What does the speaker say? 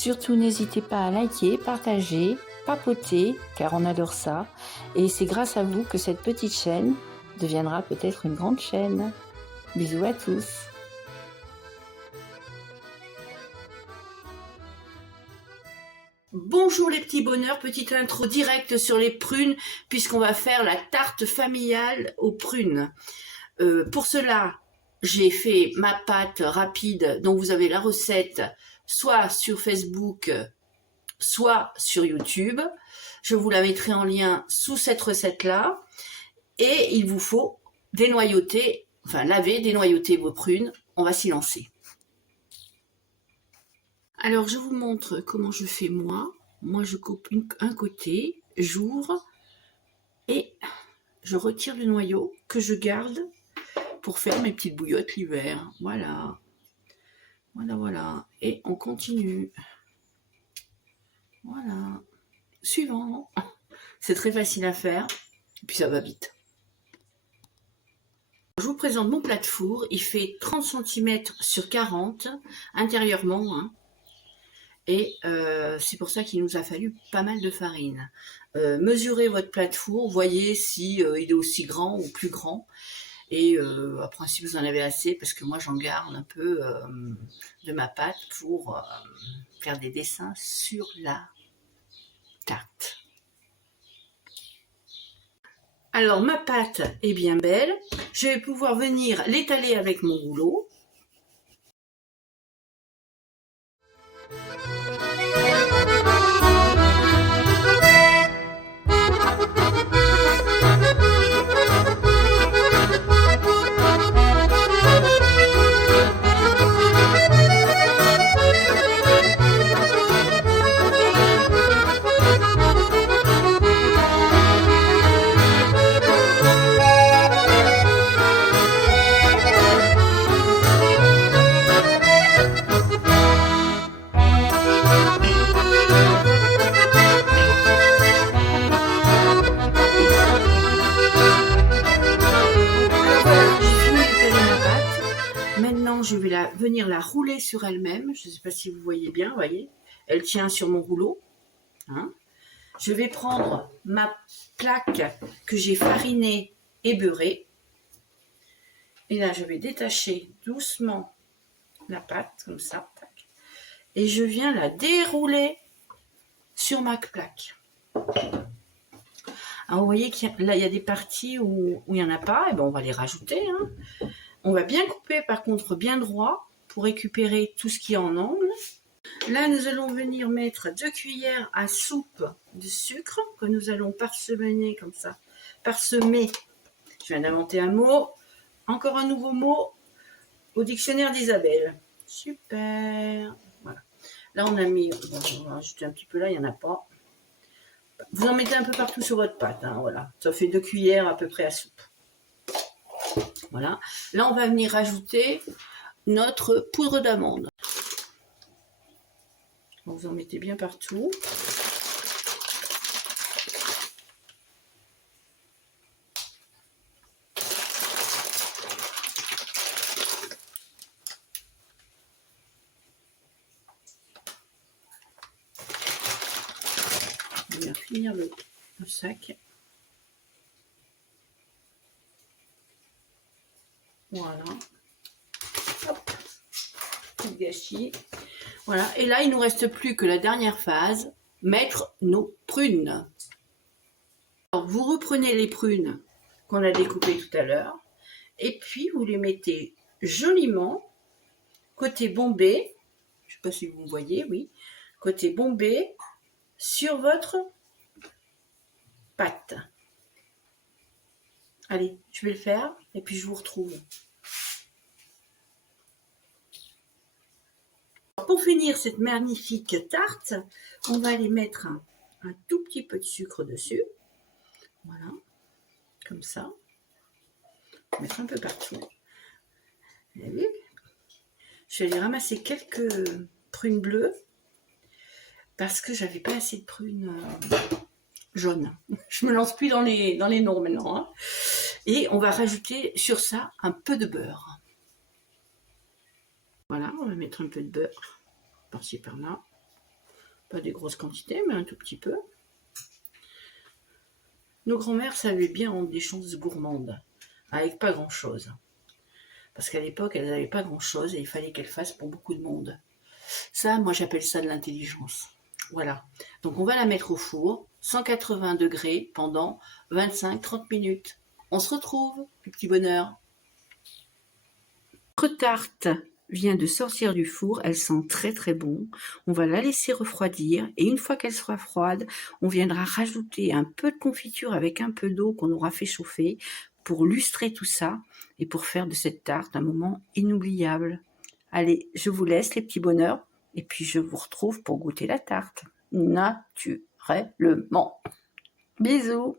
Surtout, n'hésitez pas à liker, partager, papoter, car on adore ça. Et c'est grâce à vous que cette petite chaîne deviendra peut-être une grande chaîne. Bisous à tous. Bonjour les petits bonheurs, petite intro directe sur les prunes, puisqu'on va faire la tarte familiale aux prunes. Pour cela, j'ai fait ma pâte rapide, dont vous avez la recette soit sur Facebook, soit sur YouTube. Je vous la mettrai en lien sous cette recette-là. Et il vous faut dénoyauter, enfin laver, dénoyauter vos prunes. On va s'y lancer. Alors, je vous montre comment je fais moi. Moi, je coupe un côté, j'ouvre et je retire le noyau que je garde pour faire mes petites bouillottes l'hiver. Voilà. Voilà, voilà. Et on continue. Voilà. Suivant. C'est très facile à faire. Et puis, ça va vite. Je vous présente mon plat de four. Il fait 30 cm sur 40 intérieurement, hein. Et c'est pour ça qu'il nous a fallu pas mal de farine. Mesurez votre plat de four, voyez si il est aussi grand ou plus grand. Et après, si vous en avez assez, parce que moi j'en garde un peu de ma pâte pour faire des dessins sur la tarte. Alors ma pâte est bien belle. Je vais pouvoir venir l'étaler avec mon rouleau. Je vais venir la rouler sur elle-même. Je ne sais pas si vous voyez bien, voyez. Elle tient sur mon rouleau. Hein. Je vais prendre ma plaque que j'ai farinée et beurrée. Et là, je vais détacher doucement la pâte, comme ça. Et je viens la dérouler sur ma plaque. Alors, vous voyez qu'il y a des parties où il n'y en a pas. Et ben, on va les rajouter, hein. On va bien couper par contre bien droit pour récupérer tout ce qui est en angle. Là, nous allons venir mettre 2 cuillères à soupe de sucre que nous allons parsemer comme ça. Parsemer. Je viens d'inventer un mot. Encore un nouveau mot au dictionnaire d'Isabelle. Super. Voilà. Là, on a mis... Bon, on va rajouter un petit peu là, il n'y en a pas. Vous en mettez un peu partout sur votre pâte. Hein, voilà. Ça fait 2 cuillères à peu près à soupe. Voilà. Là, on va venir rajouter notre poudre d'amande. Vous en mettez bien partout. On va bien finir le sac. Voilà. Hop. Tout gâchis. Voilà. Et là, il ne nous reste plus que la dernière phase, mettre nos prunes. Alors, vous reprenez les prunes qu'on a découpées tout à l'heure, et puis vous les mettez joliment côté bombé. Je ne sais pas si vous voyez, oui. Côté bombé sur votre pâte. Allez, je vais le faire et puis je vous retrouve. Pour finir cette magnifique tarte, on va aller mettre un tout petit peu de sucre dessus. Voilà, comme ça. Mettre un peu partout. Vous avez vu ? Je vais aller ramasser quelques prunes bleues parce que j'avais pas assez de prunes jaunes. Je me lance plus dans les noms maintenant. Hein. Et on va rajouter sur ça un peu de beurre. Voilà, on va mettre un peu de beurre par-ci par-là. Pas des grosses quantités, mais un tout petit peu. Nos grands-mères savaient bien rendre des choses gourmandes, avec pas grand-chose. Parce qu'à l'époque, elles n'avaient pas grand-chose et il fallait qu'elles fassent pour beaucoup de monde. Ça, moi, j'appelle ça de l'intelligence. Voilà. Donc, on va la mettre au four, 180 degrés, pendant 25-30 minutes. On se retrouve, le petit bonheur. Notre tarte vient de sortir du four, elle sent très très bon. On va la laisser refroidir et une fois qu'elle sera froide, on viendra rajouter un peu de confiture avec un peu d'eau qu'on aura fait chauffer pour lustrer tout ça et pour faire de cette tarte un moment inoubliable. Allez, je vous laisse les petits bonheurs et puis je vous retrouve pour goûter la tarte naturellement. Bisous.